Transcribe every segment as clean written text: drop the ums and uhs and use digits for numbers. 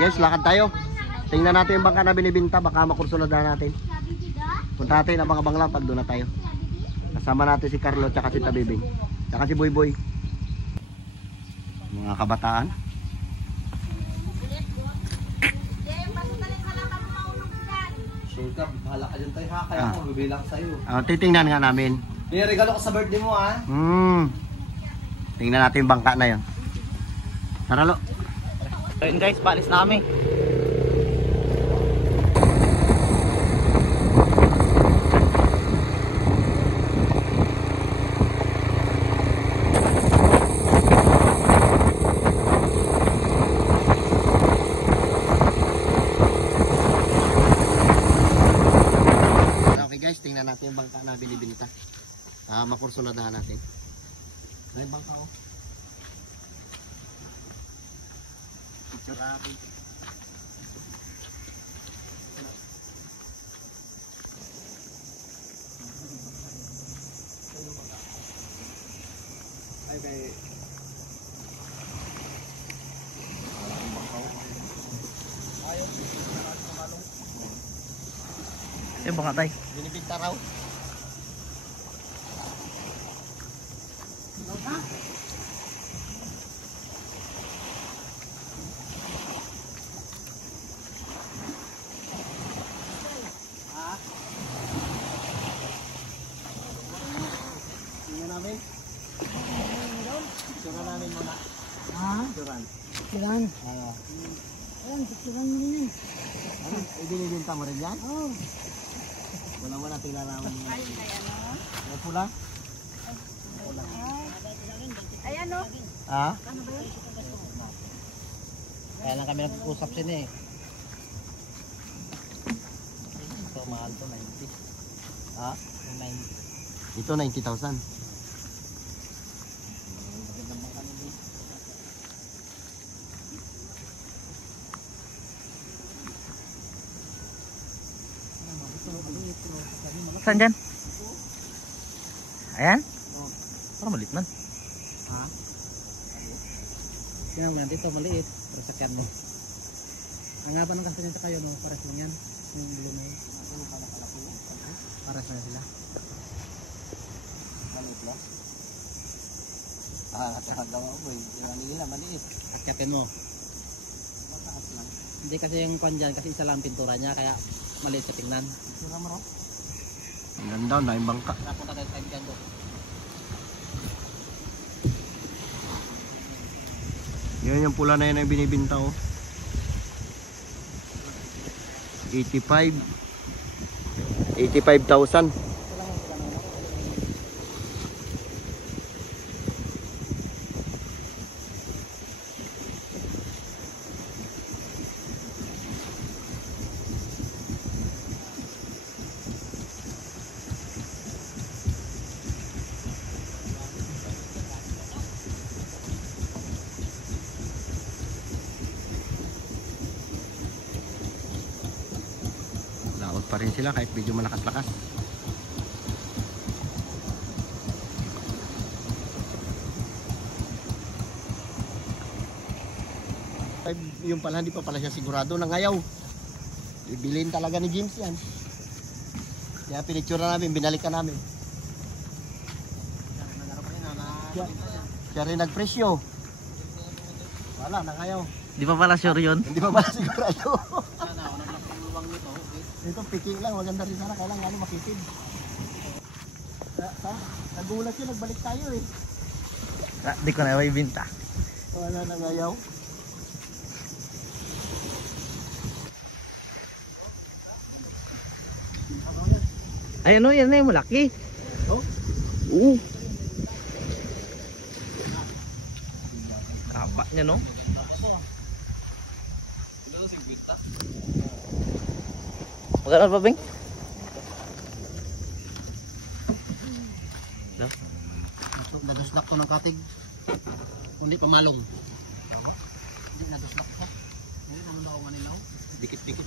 Guys, lakad tayo. Tingnan natin yung bangka na binibinta. Baka makursunadahan natin. Punta natin ang mga bangla pag doon na tayo. Kasama natin si Carlo tsaka si Tabibing. Tsaka si Boy Boy. Mga kabataan. Sulka, bahala ka dyan tayo ha. Kaya ako bibilang sa'yo. Titingnan nga namin. May regalo ko sa birthday mo ha. Tingnan natin yung bangka na yun. Tara lo. Ayun guys, paalis na kami. Okay guys, tingnan natin yung bangka na binibinta. Makursunadahan natin. Ay, bangka oh. Grabe. Ay, kay Eh, baka tay. binibinta raw. Namin. Picturean namin muna. Picturean. Picturean? Oo. Ayan, picturean mo din eh. Ano? Ibinibinta mo rin yan? Oo. Wala tingnan namin. Ay, ano? May pula? Pula. Ayan o. Ha? Ano ba yun? Kaya lang kami nag-usap sila eh. Ito, mahal to, 90. Ha? 90. Ito 90,000. Saan dyan? Ayan? Parang maliit man. Ha? Tingnan mo yan dito, maliit. Pero sakyan mo. Ang nga ba ng kasi nito kayo, no? Paras lang yan. Yung blue na yun. Paras na sila. Maliit lang. Nakakagawa mo eh. Yung nila maliit. Sakyatin mo. Mataas lang. Hindi kasi yung kwan dyan, kasi isa lang pintura niya, kaya maliit sa tingnan. Picture mo ro? Ang ganda, na yung bangka. Napunta tayo tayo dyan doon. Yan yung pula na yun ang binibinta oh. 85,000. Laot pa rin sila kahit medyo malakas-lakas. Yung pala hindi pa pala siya sigurado na ngayaw. Ibilin talaga ni James yan. Kaya pinicture namin, binalikan namin. Siya rin nagpresyo. Wala, nangayaw. Di pa pala sure yun? Hindi pa pala sigurado. Ito picking lang, maganda rin sana, kailangan ano makitid. Nagulat yun, nagbalik tayo eh. Di ko na may binta. Wala nangayaw. Ay ano, yan na yung malaki. Oh? Oo. Taba niya no? Magkano pa, Bing? Naduslak to ng katig. Kundi pamalong. Hindi naduslak pa. Ngayon ano daw manilaw? Dikit-dikit.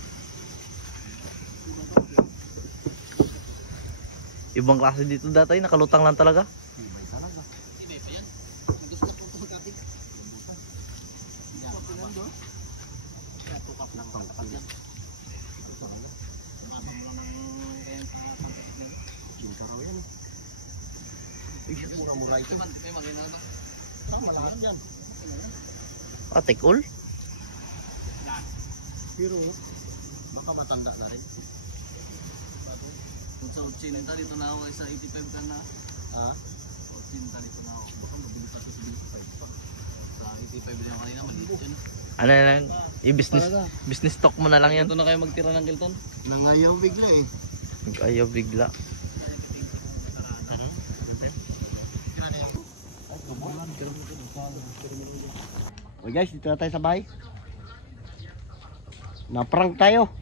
Ibang klase dito dati, nakalutang lang talaga. Ibay talaga. Ibay pa yan. Naduslak to ng katig. Mura-mura ito. Malaki yan. Tikul? Pero baka matanda na rin. Kung sa 80 dito na ako, sa 85 ka na. Ha? 80 dito na ako. Baka mabili pa sa 85 pa. Sa 85 lang kanina, maliit yun. Ano na lang, i-business business talk mo na lang yan. Ito na kayo magtira ng Kilton? Nangayaw bigla eh. Ayaw bigla. Okay guys, dito na tayo sa bahay. Naprank tayo.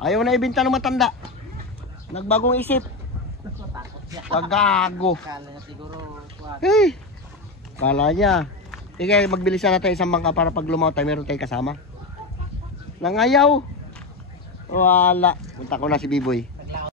Ayaw na ibenta ng matanda. Nagbagong isip. Pagago. Kala niya siguro, Hey! Kala niya. Sige, magbilisan natin isang bangka para pag lumaw tayo, meron tayong kasama. Nangayaw. Wala. Punta ko na si Biboy.